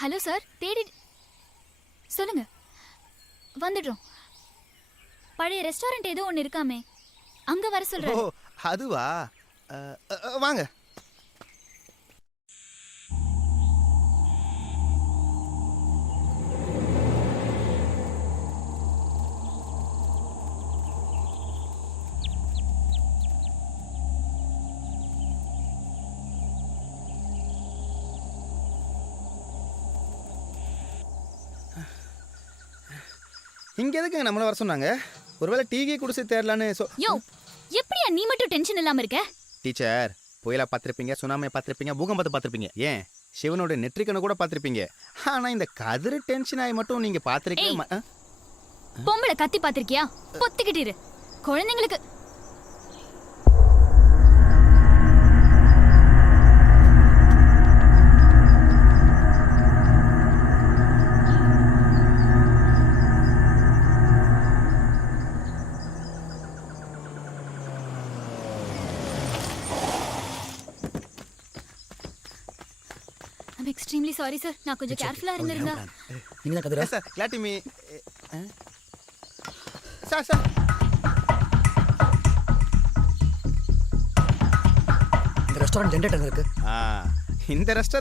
Hello sir, சொல்லுங்க. வந்துடுறோம். பழைய ரெஸ்டாரண்ட் ஏதோ ஒன்று இருக்காமே, அங்க வர சொல்றேன். ஓ அதுவா? வாங்க. இங்க எதுக்குங்க நம்மள வர சொன்னாங்க? ஒருவேளை டீ குடிச்சு தேரலான்னு யோ, எப்படியா நீ மட்டும் டென்ஷன் இல்லாம இருக்க? டீச்சர், புயலா பார்த்திருப்பீங்க, சுனாமியை பார்த்திருப்பீங்க, பூகம்பத்தை பார்த்திருப்பீங்க, ஏன் சிவனோட நெற்றிக்கனை கூட பார்த்திருப்பீங்க. ஆனா இந்த கதிரு டென்ஷன் ஆகி மட்டும் நீங்க பார்த்திருக்கீங்க. பொம்பளை கத்தி பாத்திருக்கியா? பொத்திக்கிட்டு இரு. குழந்தைங்களுக்கு I'm extremely sorry sir. நான் கொஞ்சம் கேர்ஃபுல்லா இருந்திருந்தா. நீங்க தான் கதிரா? சார் கிளாட்டி மீ. சார் இந்த ரெஸ்டாரண்ட் ஜெனரேட்டர் இருக்கு. இந்த ரெஸ்டாரண்ட்